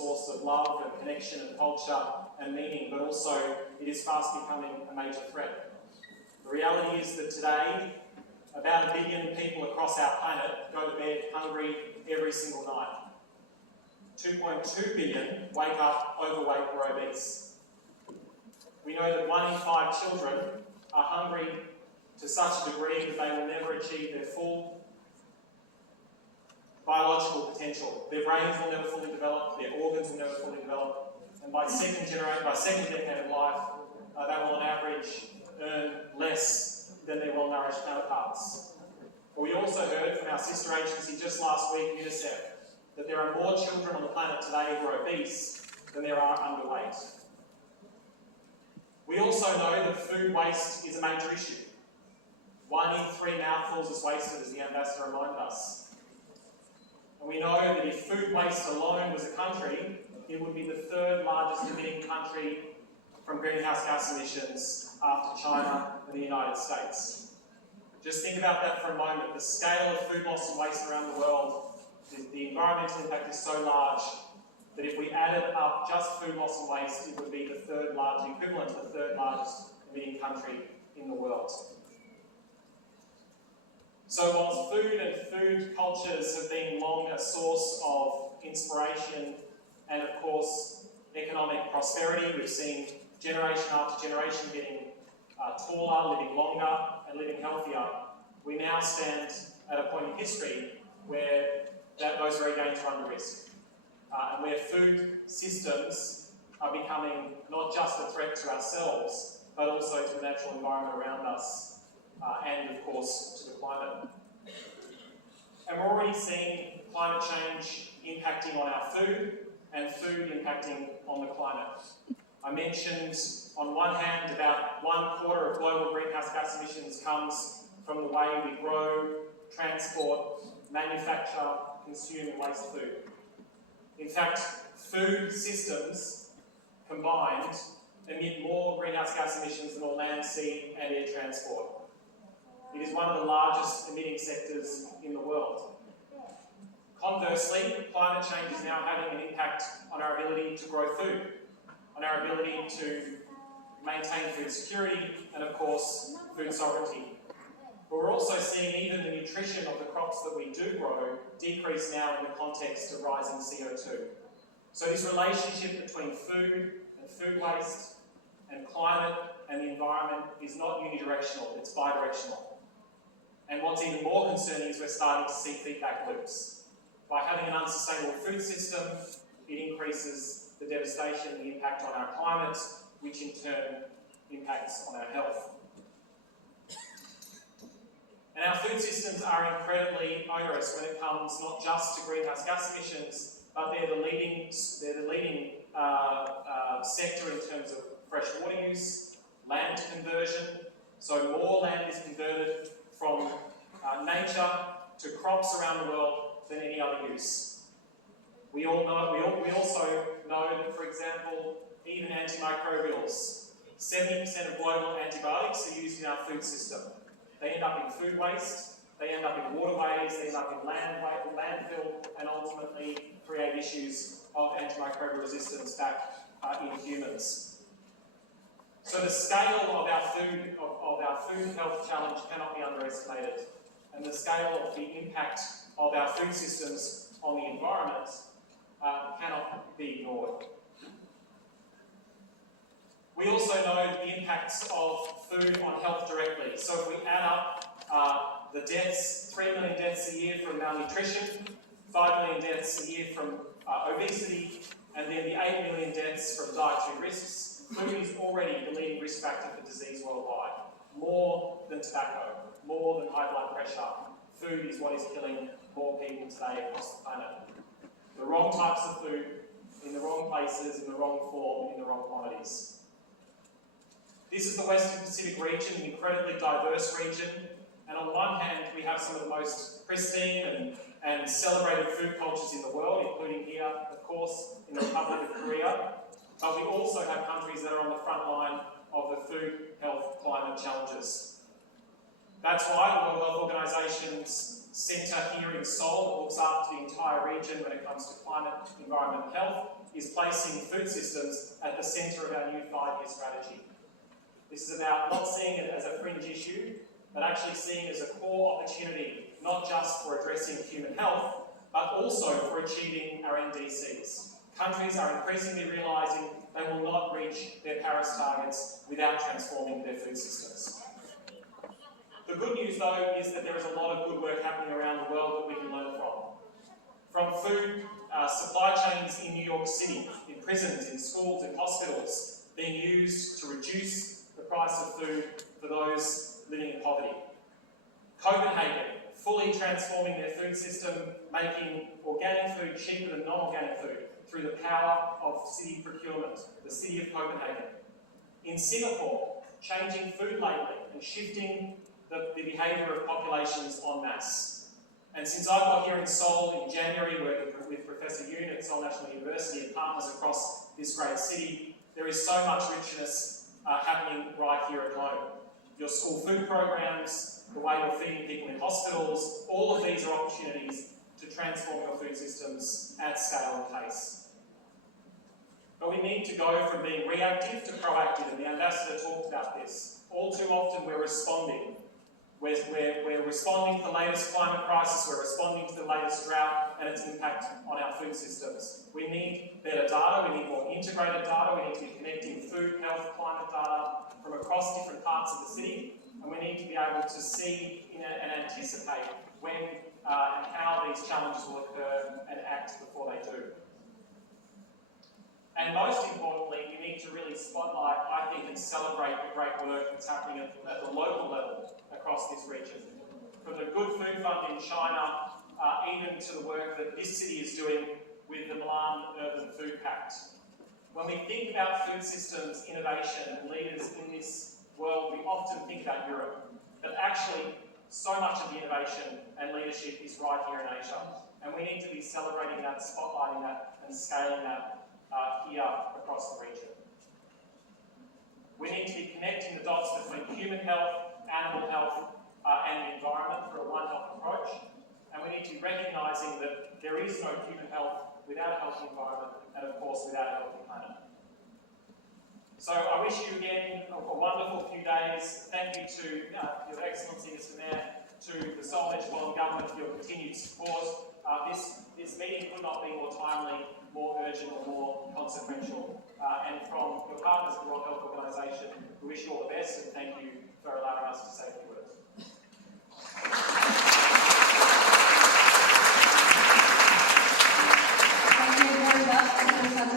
source of love and connection and culture and meaning, but also it is fast becoming a major threat. The reality is that today, about 1 billion people across our planet go to bed hungry every single night. 2.2 billion wake up overweight or obese. We know that 1 in 5 children are hungry to such a degree that they will never achieve their full biological potential. Their brains will never fully develop, their organs will never fully develop, and by second decade of life, they will on average earn less than their well-nourished counterparts. But we also heard from our sister agency just last week, UNICEF, that there are more children on the planet today who are obese than there are underweight. We also know that food waste is a major issue. 1 in 3 mouthfuls is wasted, as the ambassador reminded us. And we know that if food waste alone was a country, it would be the 3rd largest emitting country from greenhouse gas emissions after China and the United States. Just think about that for a moment. The scale of food loss and waste around the world, the environmental impact is so large that if we added up just food loss and waste, it would be the equivalent to the 3rd largest emitting country in the world. So whilst food and food cultures have been long a source of inspiration and of course economic prosperity, we've seen generation after generation getting taller, living longer and living healthier, we now stand at a point in history where those very gains are under risk. And where food systems are becoming not just a threat to ourselves, but also to the natural environment around us, and of course to the climate. And we're already seeing climate change impacting on our food, and food impacting on the climate. I mentioned on one hand about 1/4 of global greenhouse gas emissions comes from the way we grow, transport, manufacture, consume and waste food. In fact, food systems combined emit more greenhouse gas emissions than all land, sea and air transport. It is one of the largest emitting sectors in the world. Conversely, climate change is now having an impact on our ability to grow food, on our ability to maintain food security and of course food sovereignty. But we're also seeing even the nutrition of the crops that we do grow decrease now in the context of rising CO2. So this relationship between food and food waste and climate and the environment is not unidirectional, it's bidirectional. And what's even more concerning is we're starting to see feedback loops. By having an unsustainable food system, it increases the devastation and the impact on our climate, which in turn impacts on our health. And our food systems are incredibly onerous when it comes not just to greenhouse gas emissions, but they're the leading sector in terms of fresh water use, land conversion. So more land is converted from nature to crops around the world than any other use. We also know that, for example, even antimicrobials, 70% of global antibiotics are used in our food system. They end up in food waste, they end up in waterways, they end up in landfill, and ultimately create issues of antimicrobial resistance back in humans. So the scale of our food health challenge cannot be underestimated, and the scale of the impact of our food systems on the environment cannot be ignored. We also know the impacts of food on health directly. So if we add up the deaths, 3 million deaths a year from malnutrition, 5 million deaths a year from obesity, and then the 8 million deaths from dietary risks, food is already the leading risk factor for disease worldwide. More than tobacco, more than high blood pressure. Food is what is killing more people today across the planet. The wrong types of food, in the wrong places, in the wrong form, in the wrong quantities. This is the Western Pacific region, an incredibly diverse region, and on one hand we have some of the most pristine and celebrated food cultures in the world, including here, of course, in the Republic of Korea, but we also have countries that are on the front line of the food, health, climate challenges. That's why the World Health Organization's centre here in Seoul that looks after the entire region when it comes to climate, environment and health is placing food systems at the centre of our new 5-year strategy. This is about not seeing it as a fringe issue, but actually seeing it as a core opportunity, not just for addressing human health, but also for achieving our NDCs. Countries are increasingly realising they will not reach their Paris targets without transforming their food systems. The good news, though, is that there is a lot of good work happening around the world that we can learn from. From food supply chains in New York City, in prisons, in schools, in hospitals, being used to reduce the price of food for those living in poverty. Copenhagen, fully transforming their food system, making organic food cheaper than non-organic food through the power of city procurement, the city of Copenhagen. In Singapore, changing food labelling and shifting the behaviour of populations en masse. And since I got here in Seoul in January, working with Professor Yoon at Seoul National University and partners across this great city, there is so much richness happening right here at home. Your school food programs, the way you're feeding people in hospitals, all of these are opportunities to transform your food systems at scale and pace. But we need to go from being reactive to proactive, and the Ambassador talked about this. All too often we're responding. We're responding to the latest climate crisis, we're responding to the latest drought and its impact on our food systems. We need better data, we need more integrated data, we need to be connecting food, health, climate data from across different parts of the city, and we need to be able to see and anticipate when and how these challenges will occur and act before they do. And most importantly, we need to really spotlight, I think, and celebrate the great work that's happening at the local level across this region. From the Good Food Fund in China, even to the work that this city is doing with the Milan Urban Food Pact. When we think about food systems, innovation and leaders in this world, we often think about Europe. But actually, so much of the innovation and leadership is right here in Asia. And we need to be celebrating that, spotlighting that, and scaling that here across the region. We need to be connecting the dots between human health, animal health, and the environment through a One Health approach. And we need to be recognising that there is no human health without a healthy environment, and of course without a healthy planet. So I wish you again a wonderful few days. Thank you to Your Excellency, Mr. Mayor, to the Seoul Metropolitan Government for your continued support. This meeting could not be more timely, more urgent or more consequential. And from your partners at the World Health Organization, we wish you all the best and thank you for allowing us to say a few words.